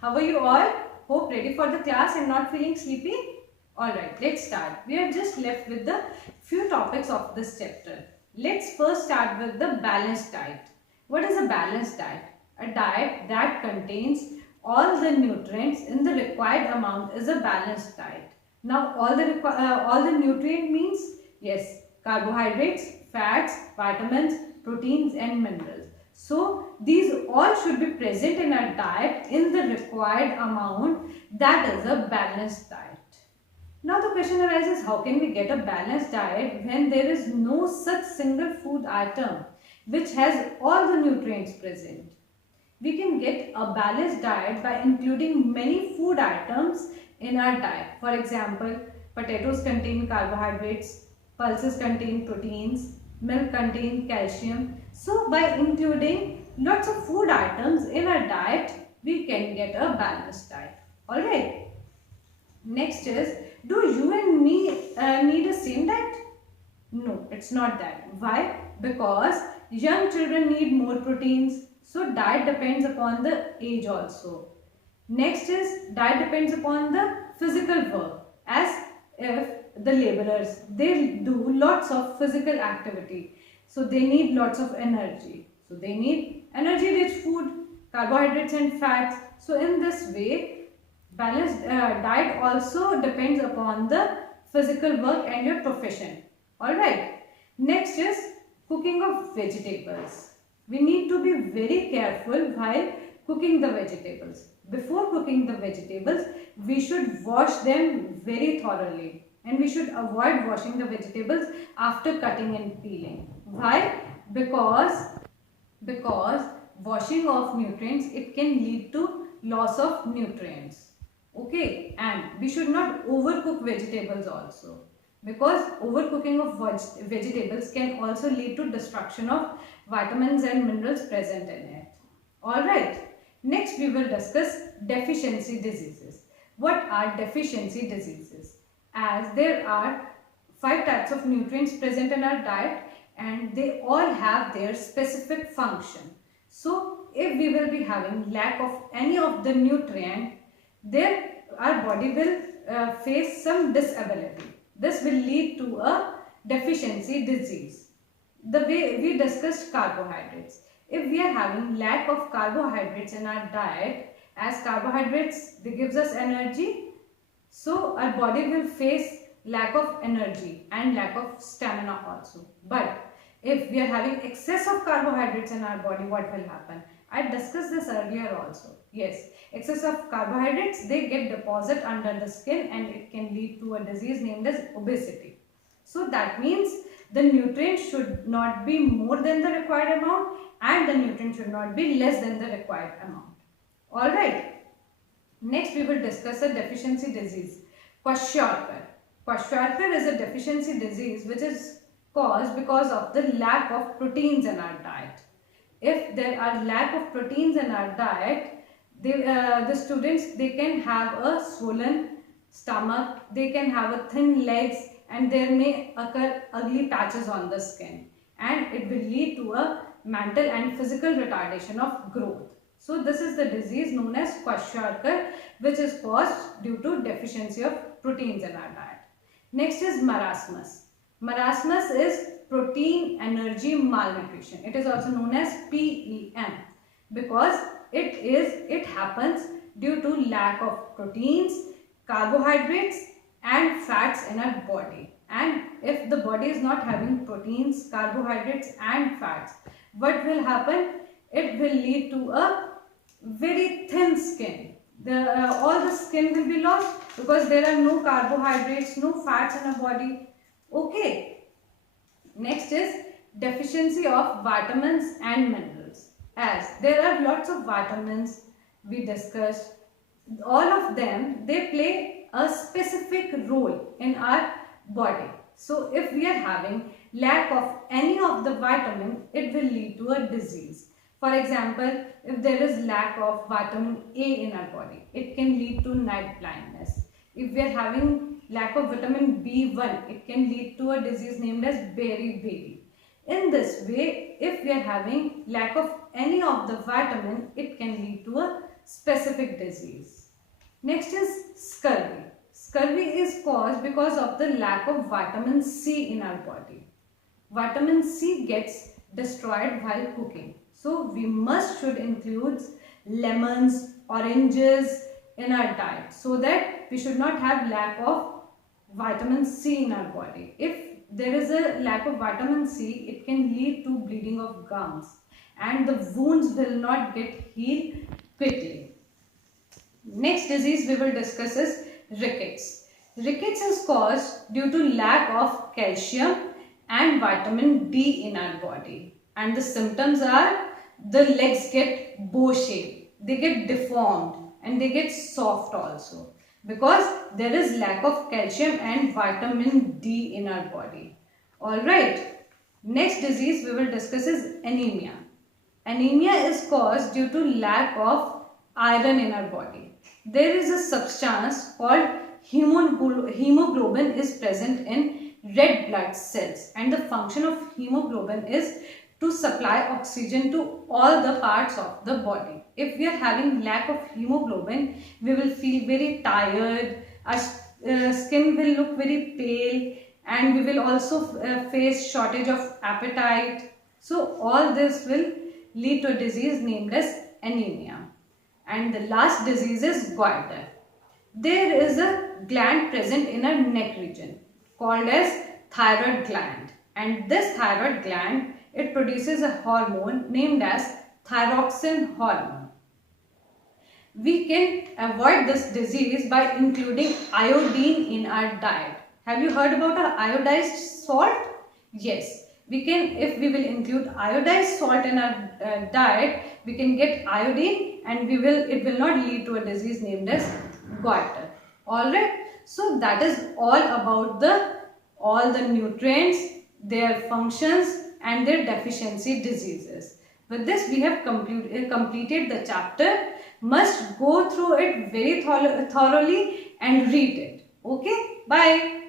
How are you all? Hope ready for the class and not feeling sleepy? Alright, let's start. We are just left with the few topics of this chapter. Let's first start with the balanced diet. What is a balanced diet? A diet that contains all the nutrients in the required amount is a balanced diet. Now all the nutrient means yes, carbohydrates, fats, vitamins, proteins and minerals. So these all should be present in our diet in the required amount. That is a balanced diet. Now the question arises, how can we get a balanced diet when there is no such single food item which has all the nutrients present? We can get a balanced diet by including many food items in our diet. For example, potatoes contain carbohydrates, pulses contain proteins, milk contain calcium. So by including lots of food items in our diet, we can get a balanced diet. Alright. Next is, do you and me need a same diet? No, it's not that. Why? Because young children need more proteins. So diet depends upon the age also. Next is diet depends upon the physical work. As if the laborers, they do lots of physical activity. So they need lots of energy. So they need energy rich food, carbohydrates and fats. So in this way, balanced diet also depends upon the physical work and your profession. Alright. Next is cooking of vegetables. We need to be very careful while cooking the vegetables. Before cooking the vegetables, we should wash them very thoroughly. And we should avoid washing the vegetables after cutting and peeling. Why? Because washing of nutrients, it can lead to loss of nutrients. Okay, and we should not overcook vegetables also, because overcooking of vegetables can also lead to destruction of vitamins and minerals present in it. Alright, next we will discuss deficiency diseases. What are deficiency diseases? As there are 5 types of nutrients present in our diet and they all have their specific function. So if we will be having lack of any of the nutrient, then our body will face some disability. This will lead to a deficiency disease. The way we discussed carbohydrates. If we are having lack of carbohydrates in our diet, as carbohydrates, they gives us energy, so our body will face lack of energy and lack of stamina also. But if we are having excess of carbohydrates in our body, what will happen? I discussed this earlier also. Yes, excess of carbohydrates, they get deposit under the skin and it can lead to a disease named as obesity. So that means the nutrient should not be more than the required amount and the nutrient should not be less than the required amount. Alright. Next we will discuss a deficiency disease, Kwashiorkor. Kwashiorkor is a deficiency disease which is caused because of the lack of proteins in our diet. If there are lack of proteins in our diet, the students, they can have a swollen stomach, they can have a thin legs and there may occur ugly patches on the skin and it will lead to a mental and physical retardation of growth. So this is the disease known as Kwashiorkor, which is caused due to deficiency of proteins in our diet. Next is marasmus. Marasmus is protein energy malnutrition. It is also known as PEM because it happens due to lack of proteins, carbohydrates and fats in our body. And if the body is not having proteins, carbohydrates and fats, what will happen? It will lead to a very thin skin. All the skin will be lost because there are no carbohydrates, no fats in our body. Okay. Next is deficiency of vitamins and minerals. As there are lots of vitamins we discussed, all of them, they play a specific role in our body. So if we are having lack of any of the vitamin, it will lead to a disease. For example, if there is lack of vitamin A in our body, it can lead to night blindness. If we are having lack of vitamin B1, it can lead to a disease named as beriberi. In this way, if we are having lack of any of the vitamin, it can lead to a specific specific disease. Next is scurvy. Scurvy is caused because of the lack of vitamin C in our body. Vitamin C gets destroyed while cooking. So we should include lemons, oranges in our diet so that we should not have lack of vitamin C in our body. If there is a lack of vitamin C, it can lead to bleeding of gums and the wounds will not get healed quickly. Next disease we will discuss is rickets. Rickets is caused due to lack of calcium and vitamin D in our body. And the symptoms are the legs get bow shaped, they get deformed and they get soft also because there is lack of calcium and vitamin D in our body. Alright, next disease we will discuss is anemia. Anemia is caused due to lack of iron in our body. There is a substance called hemoglobin is present in red blood cells, and the function of hemoglobin is to supply oxygen to all the parts of the body. If we are having lack of hemoglobin, we will feel very tired, our skin will look very pale, and we will also face shortage of appetite. So all this will lead to a disease named as anemia. And the last disease is goiter. There is a gland present in our neck region called as thyroid gland, and this thyroid gland, it produces a hormone named as thyroxine hormone. We can avoid this disease by including iodine in our diet. Have you heard about our iodized salt? Yes, we can, if we will include iodized salt in our diet, we can get iodine and it will not lead to a disease named as goiter. Alright, so that is all about all the nutrients, their functions and their deficiency diseases. With this we have completed the chapter. Must go through it very thoroughly and read it. Okay, bye.